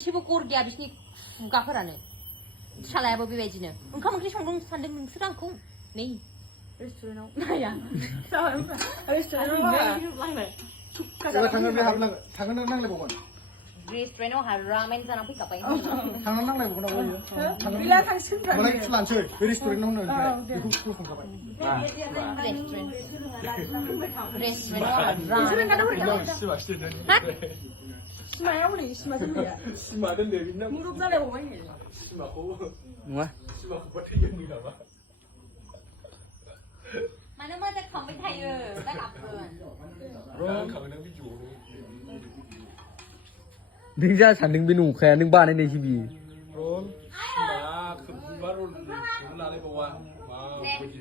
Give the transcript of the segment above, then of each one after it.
जेबो गर गैया बिसिनि खुगाफोरानो फिसालायाबो बेबायदिनो ओंखाम ओंख्रि संदों सानदों नोंसोर आंखौ नै रेस्टुरेन्टआव नाया रेस्टुरेन्टआव आंहा रामेन जानानै फैखाबाय थांनानै नांलायबावगोन मालाय लानोसै बे रेस्टुरेन्टआव होनो बेखौ संखाबाय रेस्टुरेन्टआव सिमायाव हनै सिमा दोनदों सिमा दोनदो बिना मुरुब जालायबावबाय सिमाखौ नङा सिमाखौ बाथैयो नामा मानो मोजां खांबाय थायो दा गाबगोन खांना भिडिअ नों जा सानदों बे नंखाया नों बानायनायसो बियो रल सिमा खोबबा रल लालायबावा माबायदि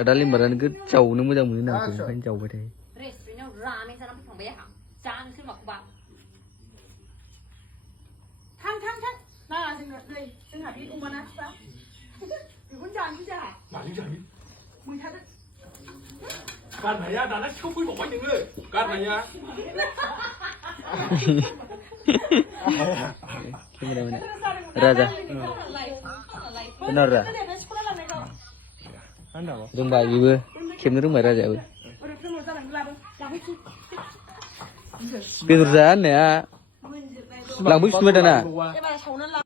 आदा लिम्बारानो गोजावनो मोजां मोनो नाखौ ओंखायनो जावबाय थायो रेस्टुरेन्टआव रामेन जानानै फैखांबाय आंहा जानोसै माखौबा थां नाङा जोंहा बे अमा ना फिसा बेखौनो जानोसै जोंहा माजों जायो मैथाजों गारनाया दाना सिखाव फैबावबाय नोङो गारनाया केमेरामेन राजा benar dah रोंबाय बेबो खेबनो रोंबाय राजायाबो बेदर जाया होननाया लांफैफिनबाय दाना